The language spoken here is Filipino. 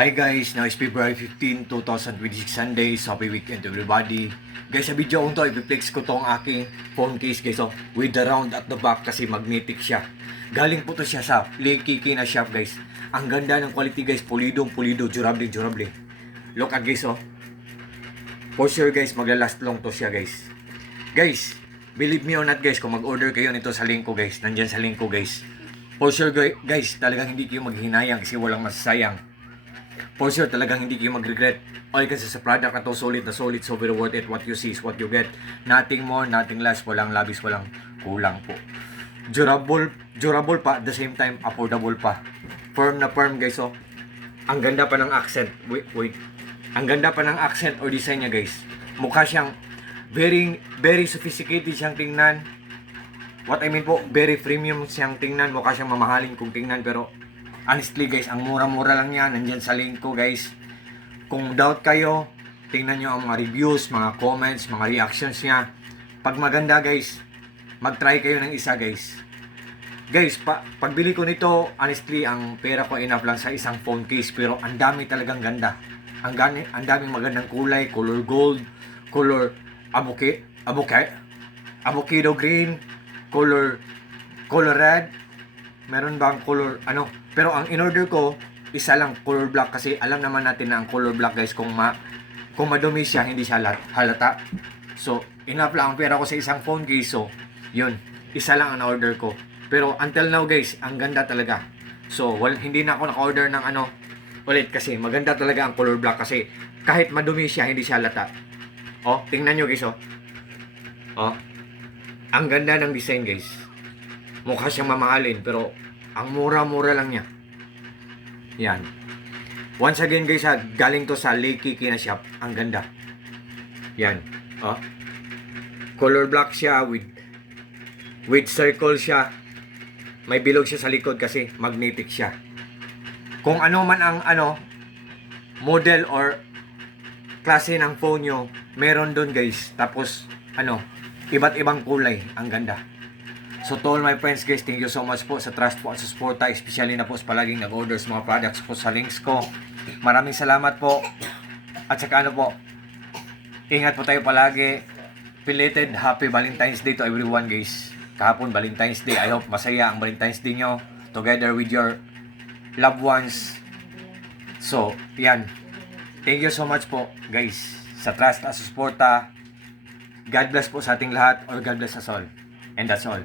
Hi guys, now is February 15, 2026 Sunday. So happy weekend to everybody. Guys, sa video ko to, i-flex ko tong aking phone case guys. So, with the round at the back kasi magnetic siya. Galing po to siya sa Lekiki na shop guys. Ang ganda ng quality guys, pulido, durable. Look at guys oh. For sure guys, maglalast long to siya guys. Guys, believe me or not guys, kung mag-order kayo nito sa link ko guys, nandyan sa link ko guys. For sure guys, talagang hindi kayo maghinayang kasi walang masasayang. For sure, talagang hindi kayo mag-regret. All kasi sa product na to, solid, so very worth it. What you see is what you get. Nothing more, nothing less. Walang labis, walang kulang po. Durable pa, at the same time, affordable pa. Firm na firm guys, oh. Ang ganda pa ng accent. Wait. Ang ganda pa ng accent or design niya guys. Mukha siyang very sophisticated siyang tingnan. What I mean po, very premium siyang tingnan. Mukha siyang mamahalin kung tingnan, pero honestly guys, ang mura-mura lang yan. Nandyan sa link ko guys. Kung doubt kayo, tingnan nyo ang mga reviews, mga comments, mga reactions niya. Pag maganda guys, mag-try kayo ng isa guys. Guys, pagbili ko nito, honestly, ang pera ko enough lang sa isang phone case. Pero ang dami talagang ganda. Ang daming magandang kulay, color gold, color avocado green, color red. Meron bang color pero ang in-order ko isa lang, color black, kasi alam naman natin na ang color black guys, kung madumi siya, hindi siya halata. So enough lang ang pera ko sa isang phone case. So yun, isa lang ang order ko. Pero until now guys, ang ganda talaga. So hindi na ako naka-order ng ulit kasi maganda talaga ang color black, kasi kahit madumi siya, hindi siya halata. Oh, tingnan nyo guys oh. Oh, ang ganda ng design guys. Mukha siyang mamahalin pero ang mura-mura lang niya. Yan. Once again guys galing to sa Lekiki na shop. Ang ganda. Yan. Oh. Color black siya with circle siya. May bilog siya sa likod kasi magnetic siya. Kung ano man ang model or klase ng phone nyo, meron doon guys. Tapos iba't ibang kulay. Ang ganda. So to all my friends guys, thank you so much po sa trust po at sa suporta, especially na po sa palaging nag-order sa mga products po sa links ko. Maraming salamat po. At saka po, ingat po tayo palagi. Belated Happy Valentine's Day to everyone guys. Kahapon Valentine's Day. I hope masaya ang Valentine's Day nyo together with your loved ones. So, yan. Thank you so much po guys sa trust at sa suporta. God bless po sa ating lahat, or God bless us all. And that's all.